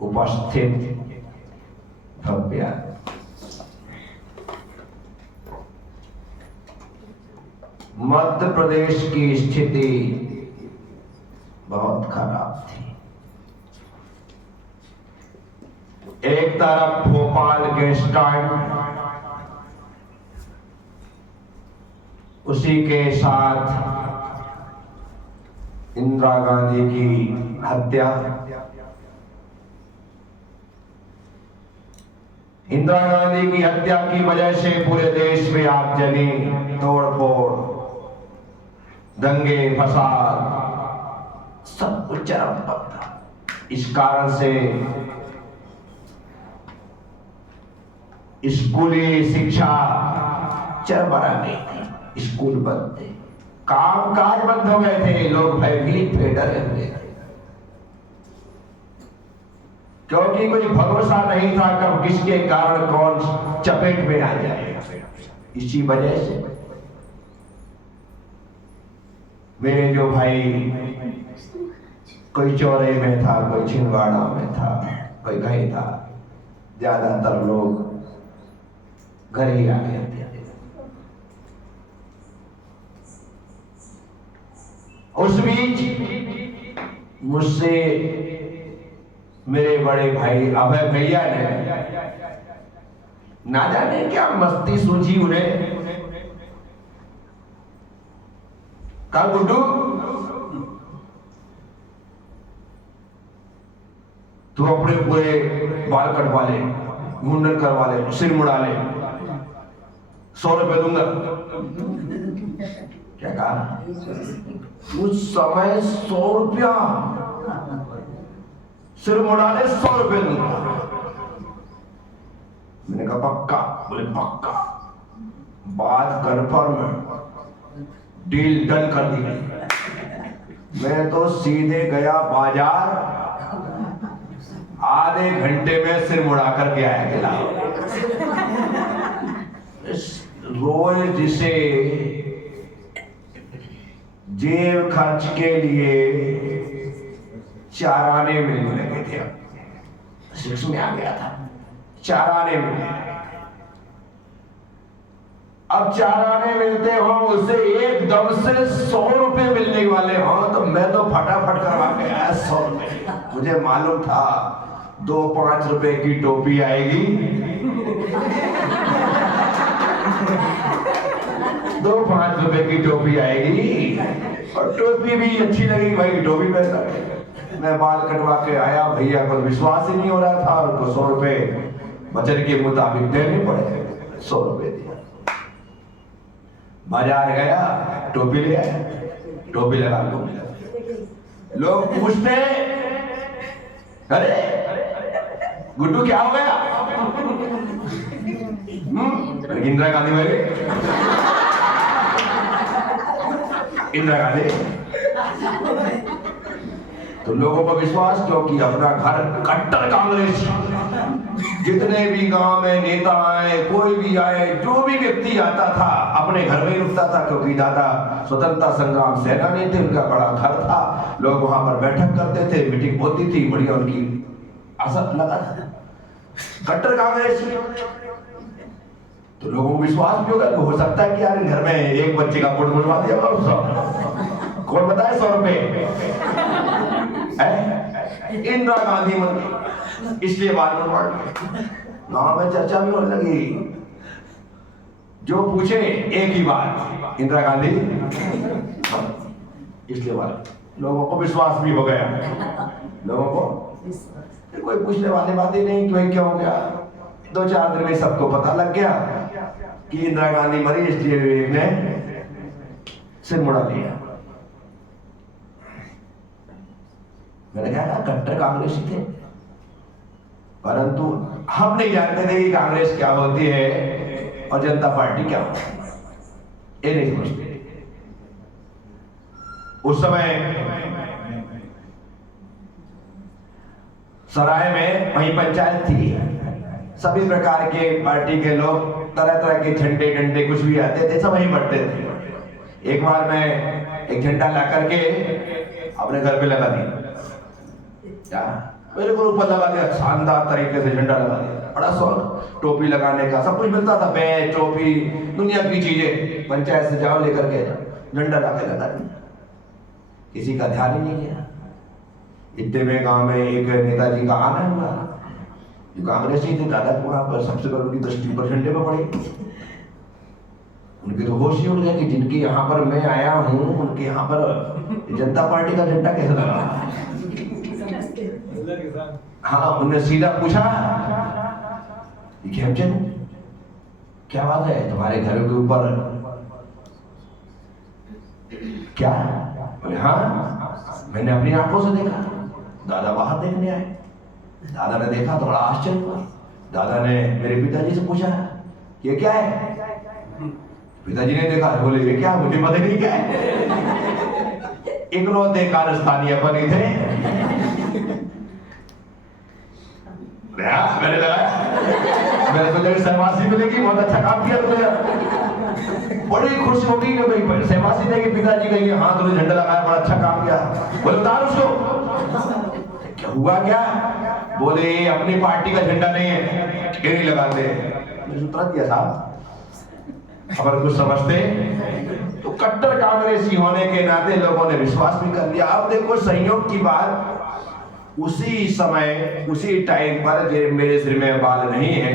उपस्थित भव्य मध्य प्रदेश की स्थिति बहुत खराब थी। एक तरफ भोपाल के स्टैंड, उसी के साथ इंदिरा गांधी की हत्या। इंदिरा गांधी की हत्या की वजह से पूरे देश में आगजनी, तोड़फोड़, दंगे फसाद सब कुछ चरम पर था। इस कारण से स्कूली शिक्षा चरमरा गई थी। स्कूल बंद थे, काम काज बंद हो गए थे, लोग भयभीत थे, डरे हुए थे, क्योंकि कोई भरोसा नहीं था कब किसके कारण कौन चपेट में आ जाएगा। इसी वजह से मेरे जो भाई कोई चौरे में था, कोई छिंदवाड़ा में था, कोई कहीं था, ज्यादातर लोग घर ही आ गए थे। उस बीच मुझसे मेरे बड़े भाई अभय भैया ने ना जाने क्या मस्ती सूझी उन्हें, कहा गुड्डू तू अपने पूरे बाल कटवा ले, मुंडन करवा ले, सिर मुड़ा ले, 100 रुपए दूंगा। क्या कहा? उस समय 100 रुपया, सिर मुड़ा ले 100 रुपए दूंगा। मैंने कहा पक्का? बोले पक्का, बात कन्फर्म, डील डन कर दी गई। मैं तो सीधे गया बाजार, आधे घंटे में सिर मुड़ा करके आया खिला। रोज जिसे जेब खर्च के लिए 4 आने मिलने लगे थे, 6 में आ गया था, 4 आने मिलने। अब 4 आने मिलते हो, उसे एकदम से 100 रुपए मिलने वाले हो, तो मैं तो फटाफट करवा के आया 100 रुपए। मुझे मालूम था 2-5 रुपए की टोपी आएगी, 2-5 रुपए की टोपी आएगी, और टोपी भी अच्छी लगी भाई, टोपी पहना। मैं बाल कटवा के आया, भैया को विश्वास ही नहीं हो रहा था, उनको 100 रुपए वचन के मुताबिक देने पड़े। 100 रुपए दिया, बाजार गया, टोपी ले आया, टोपी लगा लो। लोग पूछते अरे गुड्डू क्या हो गया? इंदिरा गांधी भाई, इंदिरा गांधी। तो लोगों को विश्वास, क्योंकि अपना घर कट्टर कांग्रेस, जितने भी गांव में नेता आए, कोई भी आए, जो भी व्यक्ति आता था अपने घर में ही रुकता था, क्योंकि दादा स्वतंत्रता संग्राम सेनानी थे, उनका बड़ा घर था, लोग वहां पर बैठक करते थे, मीटिंग होती थी, बढ़िया उनकी असर लगा था, कट्टर कांग्रेस। तो लोगों को विश्वास भी होगा कि हो सकता है कि यार घर में एक बच्चे का फोटो बनवा दिया, कौन बताए 100 रुपए इंदिरा गांधी मंदिर, इसलिए बात बनवा गांव में चर्चा भी होने लगी। जो पूछे एक ही बात, इंदिरा गांधी, इसलिए बात, लोगों को विश्वास भी हो गया। लोगों को कोई पूछने वाली बात ही नहीं कि भाई क्या हो गया। 2-4 दिन में सबको पता लग गया कि इंदिरा गांधी मरी, इसलिए विवेक ने सिर मुड़ा लिया। मैंने कहा कट्टर कांग्रेसी थे, परंतु हम नहीं जानते थे कि कांग्रेस क्या होती है और जनता पार्टी क्या होती है, ये नहीं समझते। उस समय सराय में वही पंचायत थी, सभी प्रकार के पार्टी के लोग, तरह तरह के झंडे डंडे कुछ भी आते थे, सब वहीं बढ़ते थे। एक बार मैं एक झंडा ला करके अपने घर पे लगा दिया, क्या बिल्कुल ऊपर लगा दिया, शानदार तरीके से झंडा लगा दिया, बड़ा शौक टोपी लगाने का, सब कुछ मिलता था, बैग टोपी दुनिया की चीजें, पंचायत से जाओ लेकर के झंडा लाके लगा दिया, किसी का ध्यान ही नहीं किया। इतने में गांव में एक नेताजी का आना हुआ, जो कांग्रेसी थे, दादा को वहां पर सबसे पहले उनकी दृष्टि पर झंडे में पड़ी, उनकी तो होश ही उड़ गया कि जिनके यहाँ पर मैं आया हूँ उनके यहाँ पर जनता पार्टी का झंडा कैसे लगा। हाँ, उन्होंने सीधा पूछा खेमचंद क्या बात है, तुम्हारे घर के ऊपर क्या? बोले हाँ, मैंने अपनी आंखों से देखा। दादा बाहर देखने आए, दादा ने देखा तो बड़ा आश्चर्य हुआ। दादा ने मेरे पिताजी से पूछा ये क्या है? पिताजी ने देखा, बोले ये क्या, मुझे पता नहीं क्या है। इकलौते कारस्तानी अपन ही थे। मैंने लगाया, मैंने सोचा सहवासी मिलेगी, बहुत अच्छा काम किया तुमने। बड़ी खुश होगी कि भाई सहवासी देगी, पिताजी कहेंगे हाँ तुमने झंडा लगाया, बड़ा अच्छा काम किया। बोले उतार उसको। क्या हुआ क्या? बोले अपनी पार्टी का झंडा नहीं है, ये नहीं लगाते। मैंने उतार दिया साहब, अगर कुछ समझते तो कट्टर कांग्रेसी होने के नाते लोगों ने विश्वास भी कर लिया। अब देखो संयोग की बात, उसी समय उसी टाइम पर मेरे सिर में बाल नहीं है,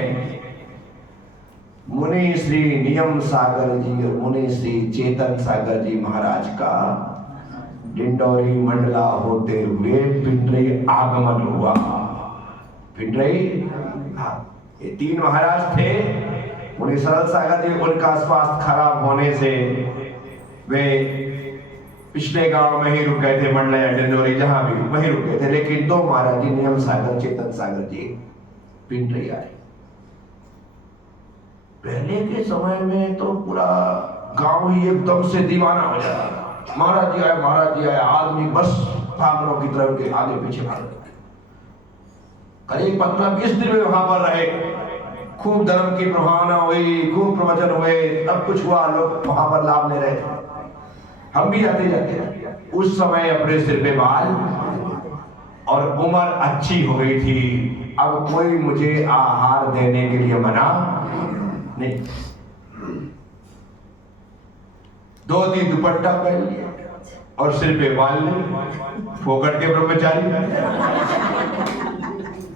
मुनि श्री नियम सागर जी और मुनि श्री चेतन सागर जी महाराज का डिंडोरी मंडला होते हुए पिंडरी आगमन हुआ। पिंडरी, हाँ, ये तीन महाराज थे। मुनि सरल सागर जी, उनका स्वास्थ्य खराब होने से वे पिछले गांव में ही रुक गए थे, मंडला या डिंडोरी जहां भी वहीं रुक गए थे। लेकिन दो महाराज जी नियम सागर चेतन सागर जी पिंडरी आए। पहले के समय में तो पूरा गांव ही एकदम से दीवाना हो जाता, महाराज जी आए, महाराज जी आए, आदमी बस पागलों की तरफ के आगे पीछे भाग गए। करीब 15-20 दिन में वहां पर रहे, खूब धर्म की प्रभावना हुई, खूब प्रवचन हुए, सब कुछ हुआ, लोग वहां पर लाभ ले रहे थे। हम भी जाते जाते उस समय अपने सिर पे बाल और उम्र अच्छी हो गई थी। अब कोई मुझे आहार देने के लिए मना नहीं। 2-3 दुपट्टा पहन लिया और सिर पे बाल नहीं, फोकट के ब्रह्मचारी,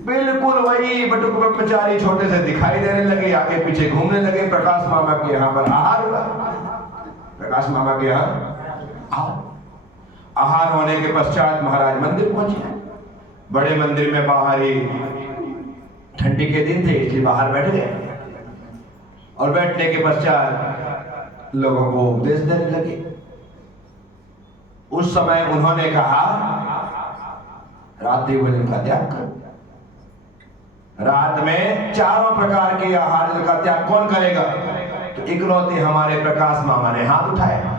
बिल्कुल वही बटुक ब्रह्मचारी छोटे से दिखाई देने लगे, आगे पीछे घूमने लगे। प्रकाश मामा के यहाँ पर आहार हुआ, प्रकाश मामा के यहाँ आहार होने के पश्चात महाराज मंदिर पहुंचे। बड़े मंदिर में बाहर ही, ठंडी के दिन थे इसलिए बाहर बैठ गए, और बैठने के पश्चात लोगों को उपदेश देने लगे। उस समय उन्होंने कहा रात्रि भोजन का त्याग करो। रात में चारों प्रकार के आहार का त्याग कौन करेगा? तो इकलौते हमारे प्रकाश मामा ने हाथ उठाया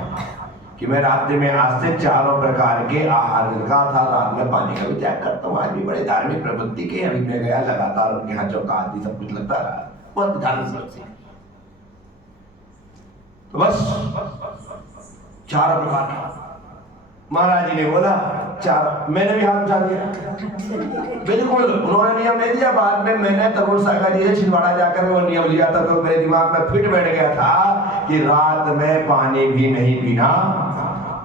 कि मैं रात्रि में आज से चारों प्रकार के आहार का था, रात में पानी का भी त्याग करता हूँ। आज भी बड़े धार्मिक प्रवृत्ति के, अभी मैं गया लगातार उनके यहाँ चौका आदि सब कुछ लगता रहा, बहुत धार्मिक प्रवृत्ति। तो बस चारों प्रकार का महाराज जी ने बोला चार, मैंने भी हाथ उठा दिया। बिल्कुल उन्होंने नियम नहीं दिया, बाद में मैंने तरुण सागर जी से छिंदवाड़ा जाकर वो नियम लिया था, तो मेरे दिमाग में फिट बैठ गया था कि रात में पानी भी नहीं पीना।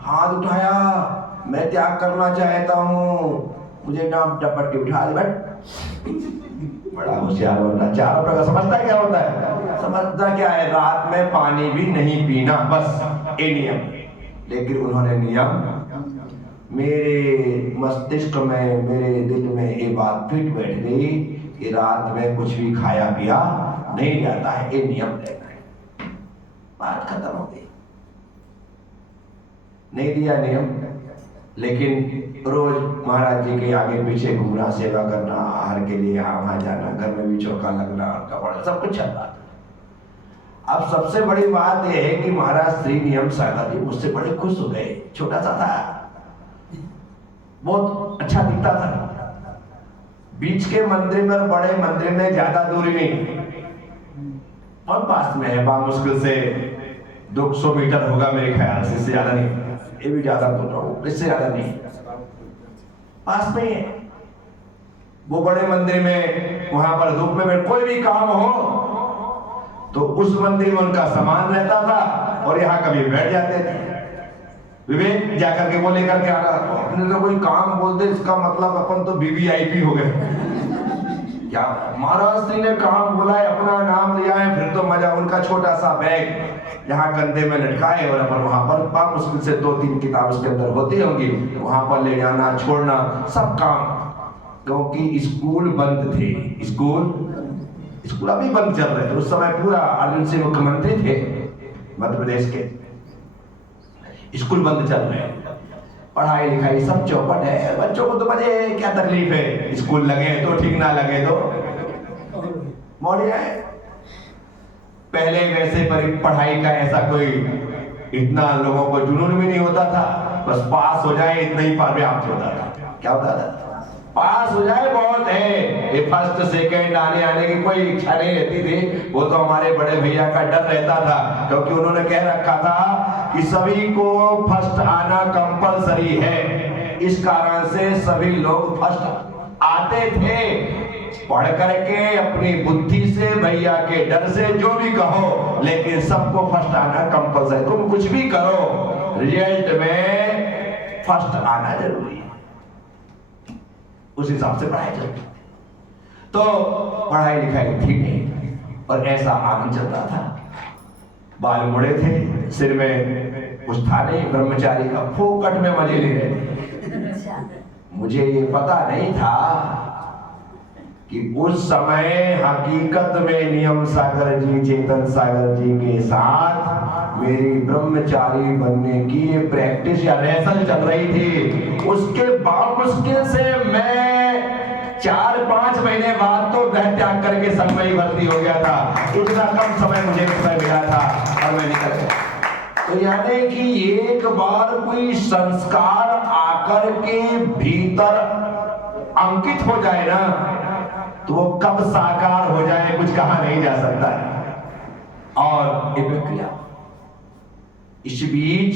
हाथ उठाया, मैं त्याग करना चाहता हूँ, मुझे नाम टपट के बिठा दे, बैठ। बड़ा होशियार होता, चारों प्रकार समझता क्या होता है, समझता क्या है, रात में पानी भी नहीं पीना, बस ये नियम। लेकिन उन्होंने नियम, मेरे मस्तिष्क में, मेरे दिल में ये बात फिट बैठ गई कि रात में कुछ भी खाया पिया नहीं जाता है, ये नियम रहना है। बात खत्म हो गई, नहीं दिया नियम। लेकिन रोज महाराज जी के आगे पीछे घूमना, सेवा करना, आहार के लिए यहाँ वहां जाना, घर में भी चौका लगना, कपड़ा सब कुछ चल रहा था। अब सबसे बड़ी बात यह है कि महाराज श्री नियम सागर जी मुझसे बड़े खुश हो गए। छोटा सा था, बहुत अच्छा दिखता था, बीच के मंदिर में और बड़े मंदिर में ज्यादा दूरी नहीं, और पास में है, मुश्किल से 200 मीटर होगा मेरे ख्याल से, इससे ज्यादा नहीं, ये भी ज्यादा बोल रहा हूँ, इससे ज्यादा नहीं, पास में ही है। वो बड़े मंदिर में वहां पर धूप में कोई भी काम हो तो उस मंदिर में उनका सामान रहता था और यहाँ कभी बैठ जाते थे। विवेक जाकर के वो लेकर के आना, अपने तो कोई काम बोलते इसका मतलब अपन तो वीवीआईपी हो गए। क्या महाराज श्री ने काम बोला है, अपना नाम लिया है, फिर तो मजा। उनका छोटा सा बैग यहाँ कंधे में लटकाए और अपन वहां पर मुश्किल से 2-3 किताब उसके अंदर होती होंगी, वहां पर ले जाना छोड़ना सब काम, क्योंकि स्कूल बंद थे। स्कूल अभी बंद चल रहे थे उस समय। पूरा अर्जुन सिंह मुख्यमंत्री थे मध्य प्रदेश के। स्कूल बंद चल रहे हैं, पढ़ाई लिखाई सब चौपट है। बच्चों को तो मजे, क्या तकलीफ है, स्कूल लगे तो ठीक, ना लगे तो मौज है। पहले वैसे पढ़ाई का ऐसा कोई इतना लोगों को जुनून भी नहीं होता था, बस पास हो जाए इतना ही पर्याप्त होता था। क्या होता था, पास हो जाए बहुत है, ये फर्स्ट सेकंड आने की कोई इच्छा नहीं रहती थी। वो तो हमारे बड़े भैया का डर रहता था, क्योंकि उन्होंने कह रखा था कि सभी को फर्स्ट आना कंपलसरी है। इस कारण से सभी लोग फर्स्ट आते थे। पढ़ करके अपनी बुद्धि से, भैया के डर से, जो भी कहो, लेकिन सबको फर्स्ट आना कंपलसरी। तुम कुछ भी करो, रिजल्ट में फर्स्ट आना जरूरी है। उस हिसाब से पढ़ाई चलती। तो पढ़ाई लिखाई थी नहीं और ऐसा आगे चलता था। बाल मुड़े थे, सिर में कुछ था नहीं, ब्रह्मचारी का फोकट में मजे ले रहे थे। मुझे ये पता नहीं था कि उस समय हकीकत में नियम सागर जी, चेतन सागर जी के साथ मेरी ब्रह्मचारी बनने की ये प्रैक्टिस या रेसल चल रही थी। उसके बाद मुश्किल से मैं 4-5 महीने बाद तो ग्रह त्याग करके संघ में भर्ती हो गया था। इतना कम समय मुझे मिला था और मैं निकल गया। तो यानी कि एक बार कोई संस्कार आकर के भीतर अंकित हो जाए ना, तो वो कब साकार हो जाए कुछ कहा नहीं जा सकता है। और ये प्रक्रिया, इस बीच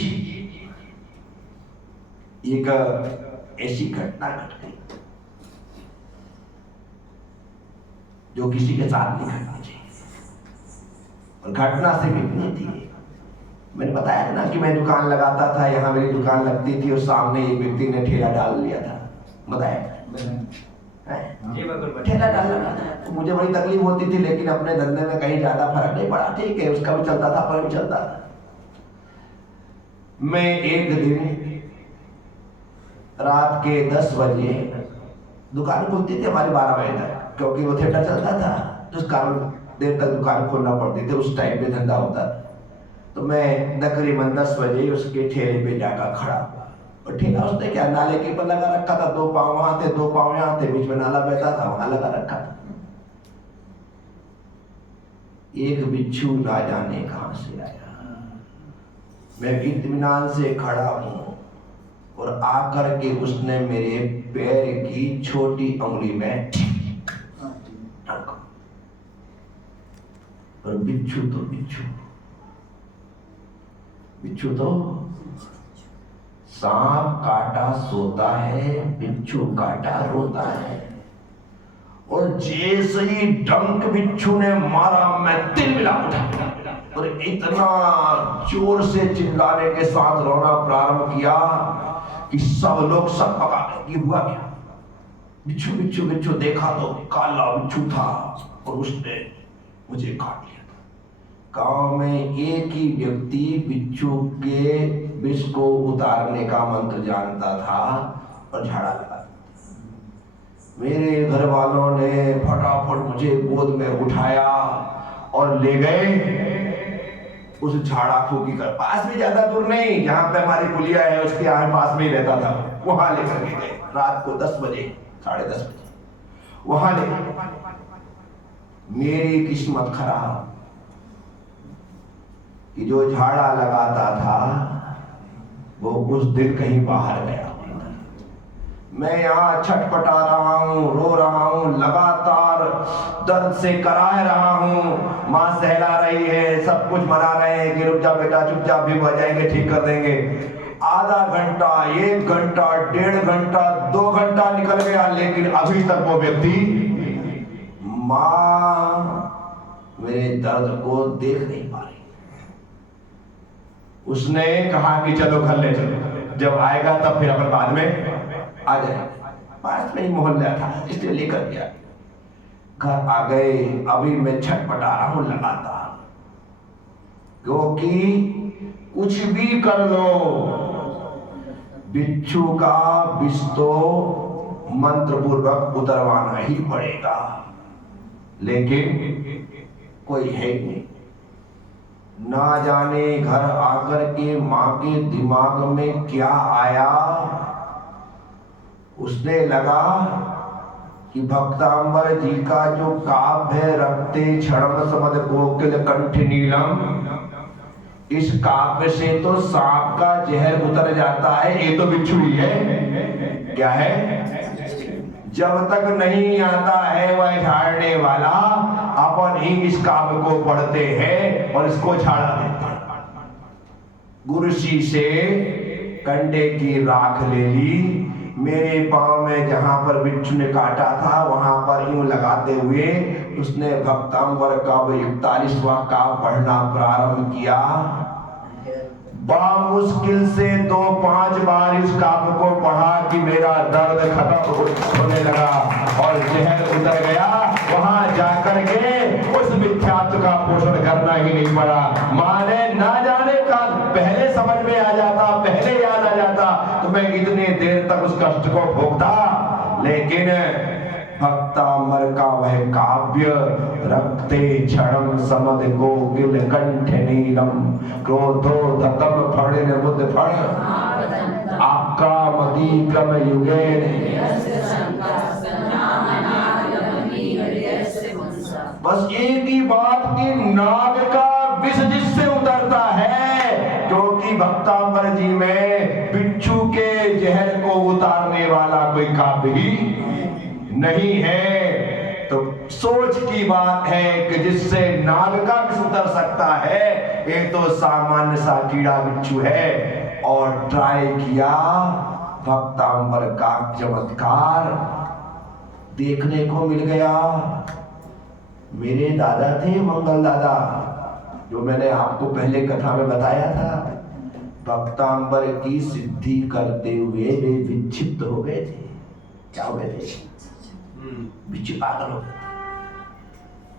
एक ऐसी घटना घट गई जो किसी के साथ नहीं घटनी चाहिए, और घटना से भी थी। मैंने बताया ना कि मैं दुकान लगाता था, यहाँ मेरी दुकान लगती थी और सामने एक व्यक्ति ने ठेला डाल लिया था। बताया ठेला डाल लगा था, तो मुझे बड़ी तकलीफ होती थी, लेकिन अपने धंधे में कहीं ज्यादा फर्क नहीं पड़ा। ठीक है, उसका भी चलता था, पर भी चलता था। मैं एक दिन रात के 10 बजे, दुकान खुलती थी हमारी 12 बजे तक, क्योंकि वो थिएटर चलता था, जिस कारण देर तक दुकान खोलना पड़ती थी। उस टाइम पे धंधा होता था। तो मैं तकरीबन 10 बजे उसके ठेले पे जाकर खड़ा हुआ। और ठेला उसने क्या, नाले के ऊपर लगा रखा था। 2 पांव वहां थे, 2 पांव यहाँ थे, बीच में नाला बहता था, वहां लगा रखा था। एक बिच्छू ना जाने कहां से आया। मैं इत्मीनान से खड़ा हूं और आकर के उसने मेरे पैर की छोटी उंगली में, और बिच्छू तो बिच्छू तो सांप काटा सोता है, बिच्छू काटा रोता है। और जैसे ही डंक बिच्छू ने मारा, मैं तिलमिला उठा और इतना जोर से चिल्लाने के साथ रोना प्रारंभ किया कि सब लोग सब पका गए। हुआ क्या? बिच्छू बिच्छू बिच्छू। देखा तो काला बिच्छू था और उसने मुझे काट लिया था। गांव में एक ही व्यक्ति बिच्छू के विष को उतारने का मंत्र जानता था और झाड़ा लगा। मेरे घर वालों ने फटाफट मुझे गोद में उठाया और ले गए उस झाड़ा फूकी कर पास में, ज्यादा दूर नहीं, जहां पे हमारी पुलिया है उसके आस पास में ही रहता था, वहां लेकर के गए। रात को 10 बजे, 10:30 बजे वहां ले। मेरी किस्मत खराब कि जो झाड़ा लगाता था वो उस दिन कहीं बाहर गया। मैं यहाँ छटपटा रहा हूँ, रो रहा हूँ, लगातार दर्द से कराह रहा हूँ। माँ सहला रही है, सब कुछ मना रहे हैं कि रुक जा बेटा, चुपचाप भी हो जाएंगे, ठीक कर देंगे। आधा घंटा, 1 घंटा, 1.5 घंटा, 2 घंटा निकल गया, लेकिन अभी तक वो व्यक्ति मां मेरे दर्द को देख नहीं पा रही। उसने कहा कि चलो घर ले चलो, जब आएगा तब फिर अपन बाद में आ जाए। पास में ही मोहल्ला था, इसलिए लेकर गया। घर आ गए, अभी मैं छटपटा रहा हूं लगातार, क्योंकि कुछ भी कर लो बिच्छू का विष तो मंत्रपूर्वक उतरवाना ही पड़ेगा, लेकिन कोई है नहीं। ना जाने घर आकर के मां के दिमाग में क्या आया, उसने लगा कि भक्तांबर जी का जो काव्य है रक्ते क्षणम समद कोकिल कंठ नीलम, इस काव्य से तो सांप का जहर उतर जाता है, ये तो बिच्छू ही है। क्या है? जब तक नहीं आता है वह झाड़ने वाला, अपन ही इस काव्य को पढ़ते हैं और इसको झाड़ा देते हैं। गुरुशी से कंडे की राख ले ली, मेरे पांव में जहां पर बिच्छू ने काटा था वहां पर यूं लगाते हुए उसने भक्तांबर का 41वां काव्य पढ़ना प्रारंभ किया। मुश्किल से 2-5 बार इस काव्य को पढ़ा कि मेरा दर्द खत्म होने लगा और जहर उतर गया। वहां जाकर के उस मिथ्यात्व का पोषण करना ही नहीं पड़ा। माने ना जाने का पहले समझ में आ जाता, पहले याद आ जाता तो मैं इतने देर तक उस कष्ट को भोगता, लेकिन भक्तांबर का वह काव्य रक्ते क्षणम समद कोकिल कंठ नीलम क्रोधोधतम फणिन बुद्ध फण आक्रामती क्रम युगेन। बस एक ही बात की नाग का विष जिससे उतरता है, क्योंकि भक्तांबर जी में बिच्छू के जहर को उतारने वाला कोई काव्य ही नहीं है। तो सोच की बात है कि जिससे नाग का विष उतर सकता है, ये तो सामान्य सा कीड़ा बिच्छू है। और ट्राई किया, भक्तांबर का चमत्कार देखने को मिल गया। मेरे दादा थे मंगल दादा, जो मैंने आपको पहले कथा में बताया था, भक्तांबर की सिद्धि करते हुए वे विक्षिप्त हो गए थे। क्या हो गए थे? पागल हो गए।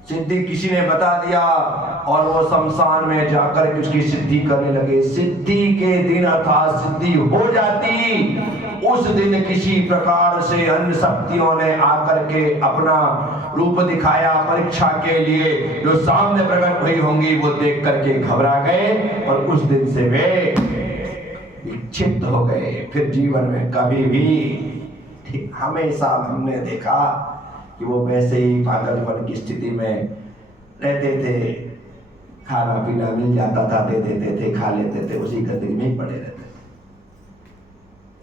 सिद्धि किसी ने बता दिया और वो शमशान में जाकर के उसकी सिद्धि करने लगे। सिद्धि के दिन अर्थात सिद्धि हो जाती, उस दिन किसी प्रकार से अन्य शक्तियों ने आकर के अपना रूप दिखाया परीक्षा के लिए। जो सामने प्रकट हुई होंगी वो देख करके घबरा गए और उस दिन से वे विक्षिप्त हो गए। फिर जीवन में कभी भी हमेशा हमने देखा कि वो वैसे ही पागलपन की स्थिति में रहते थे। खाना पीना मिल जाता था, दे देते थे, खा लेते थे, उसी गंदगी में ही पड़े रहते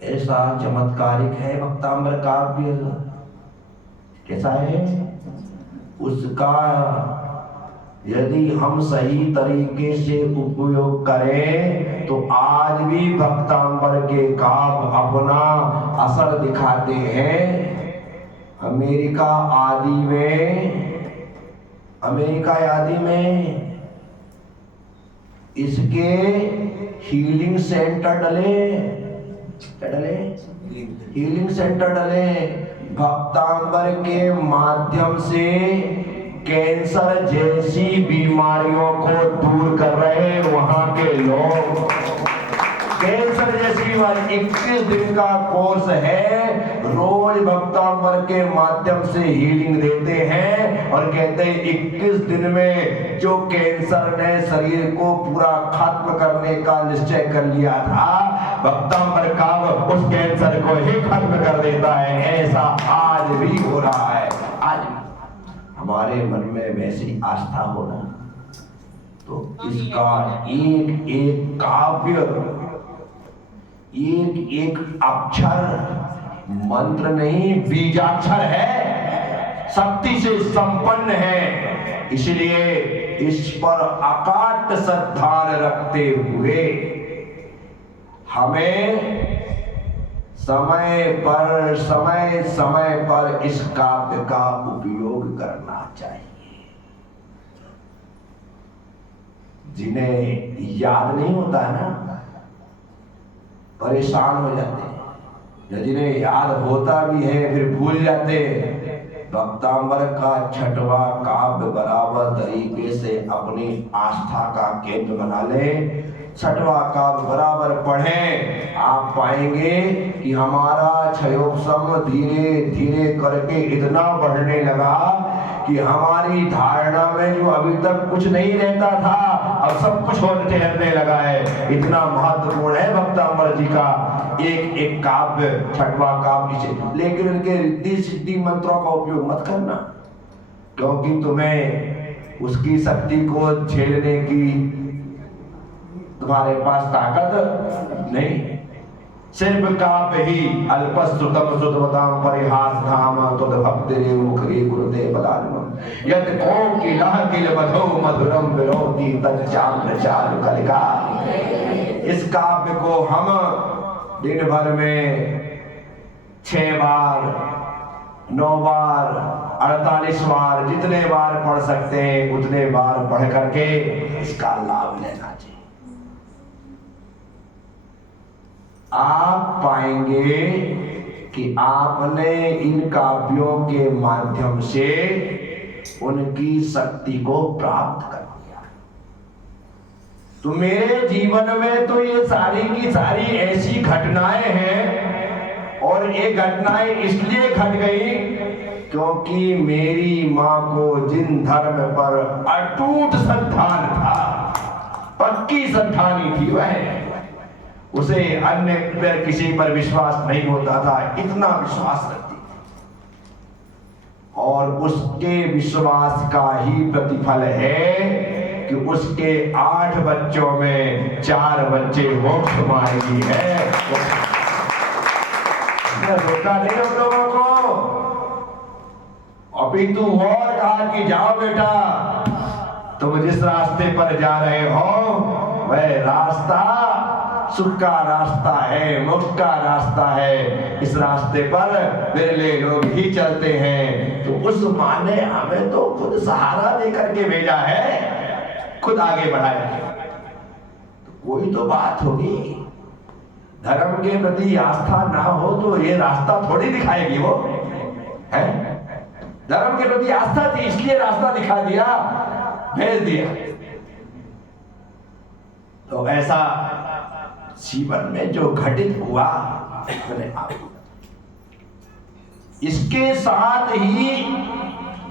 थे। ऐसा चमत्कारिक है भक्तांबर काव्य। कैसा है? उसका यदि हम सही तरीके से उपयोग करें तो आज भी भक्तांबर के काव्य अपना असर दिखाते हैं। अमेरिका आदि में इसके हीलिंग सेंटर हीलिंग सेंटर डले। भक्तांबर के माध्यम से कैंसर जैसी बीमारियों को दूर कर रहे हैं वहां के लोग। कैंसर जैसी बीमारी 21 दिन का कोर्स है, रोज भक्तांबर के माध्यम से हीलिंग देते हैं और कहते हैं 21 दिन में जो कैंसर ने शरीर को पूरा खत्म करने का निश्चय कर लिया था, भक्तांबर का उस कैंसर को ही खत्म कर देता है। ऐसा आज भी हो रहा है। आज हमारे मन में वैसी आस्था होना, तो इसका एक एक काव्य, एक एक अक्षर मंत्र नहीं बीजाक्षर है, शक्ति से संपन्न है। इसलिए इस पर अकाट श्रद्धा रखते हुए हमें समय समय पर इस काव्य का उपयोग करना चाहिए। जिन्हें याद नहीं होता है ना, परेशान हो जाते हैं, या जिन्हें याद होता भी है फिर भूल जाते हैं। भक्तांबर का छठवां काव्य बराबर तरीके से अपनी आस्था का केंद्र बना ले। छठवां काव्य बराबर पढ़ें, आप पाएंगे कि हमारा क्षयोपशम धीरे धीरे करके इतना बढ़ने लगा कि हमारी धारणा में जो अभी तक कुछ नहीं रहता था, अब सब कुछ होने ठहरने लगा है। इतना महत्वपूर्ण है भक्तांबर जी का एक एक काव्य, छठवां काव्य। लेकिन उनके रिद्धि सिद्धि मंत्रों का उपयोग मत करना, क्योंकि तुम्हें उसकी शक्ति को झेलने की तुम्हारे पास ताकत नहीं। सिर्फ काव्य ही अल्पस्तुतम सुतवताम परिहास धाम तुद भक्ति रे मुखरी गुरुदेव पदान्वम यत कौम की लह किल मधो मधुरम विरोधी तच्चाम्र चारु कलिका। इस काव्य को हम दिन भर में 6 बार, 9 बार, 48 बार, जितने बार पढ़ सकते हैं उतने बार पढ़ करके इसका लाभ लेना चाहिए। आप पाएंगे कि आपने इन काव्यों के माध्यम से उनकी शक्ति को प्राप्त कर लिया। तो मेरे जीवन में तो ये सारी की सारी ऐसी घटनाएं हैं, और ये घटनाएं इसलिए घट गई क्योंकि मेरी मां को जिन धर्म पर अटूट श्रद्धान था, पक्की श्रद्धानी थी, वह उसे अन्य पर किसी पर विश्वास नहीं होता था, इतना विश्वास रखती थी। और उसके विश्वास का ही प्रतिफल है कि उसके 8 बच्चों में 4 बच्चे मोक्ष मार्गी है। धोखा नहीं हम लोगों को। अपितु और कहा कि जाओ बेटा, तुम जिस रास्ते पर जा रहे हो वह रास्ता सुख का रास्ता है, मोक्ष का रास्ता है। इस रास्ते पर विरले लोग ही चलते हैं। तो उस मां ने हमें तो खुद सहारा देकर के भेजा है, खुद आगे बढ़ाया। तो कोई तो बात होगी। धर्म के प्रति आस्था ना हो तो ये रास्ता थोड़ी दिखाएगी वो, है? धर्म के प्रति आस्था थी इसलिए रास्ता दिखा दिया, भेज दिया। तो ऐसा जीवन में जो घटित हुआ, इसके साथ ही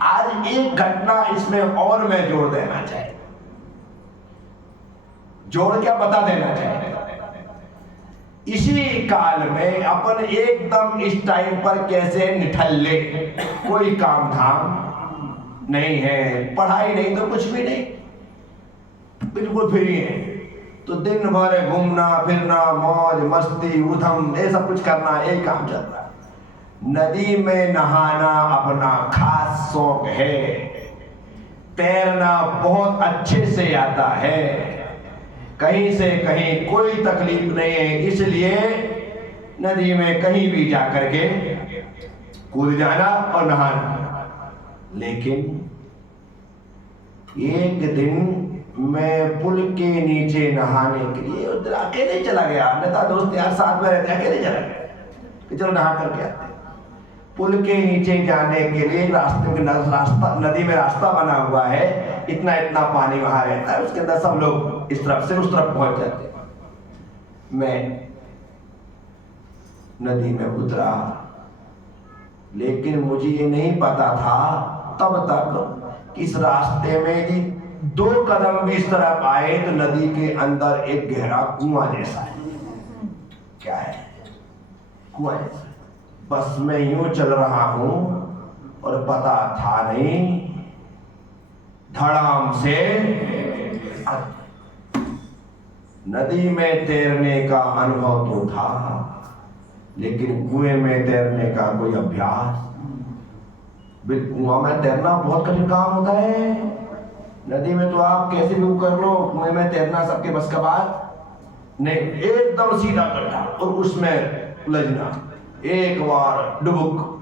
आज एक घटना इसमें और मैं जोड़ देना चाहिए, जोड़ क्या बता देना चाहिए। इसी काल में अपन एकदम इस टाइम पर कैसे निठल्ले, कोई काम धाम नहीं है, पढ़ाई नहीं तो कुछ भी नहीं, बिल्कुल फ्री है। तो दिन भर घूमना फिरना, मौज मस्ती उधम, ये सब कुछ करना, यही काम चल रहा है। नदी में नहाना अपना खास शौक है, तैरना बहुत अच्छे से आता है, कहीं से कहीं कोई तकलीफ नहीं है, इसलिए नदी में कहीं भी जाकर के कूद जाना और नहाना। लेकिन एक दिन मैं पुल के नीचे नहाने के लिए उधर अकेले चला गया, अन्यथा दोस्त यार साथ में रहते, अकेले चला गया कि चलो नहा करके आते। पुल के नीचे जाने के लिए रास्ता नदी में रास्ता बना हुआ है, इतना इतना पानी वहां रहता है, उसके अंदर सब लोग इस तरफ से उस तरफ पहुंच जाते। मैं नदी में उतरा, लेकिन मुझे ये नहीं पता था तब तक कि इस रास्ते में जी 2 कदम भी इस तरफ आए तो नदी के अंदर एक गहरा कुआं जैसा है। क्या है? कुआं जैसा। बस मैं यूं चल रहा हूं और पता था नहीं, धड़ाम से नदी में तैरने का अनुभव तो था, लेकिन कुएं में तैरने का कोई अभ्यास। कुआं में तैरना बहुत कठिन काम होता है। नदी में तो आप कैसे भी कर लो, कुएं में तैरना सबके बस का बात नहीं, एकदम सीधा गड्ढा और उसमें उलझना। एक बार डुबुक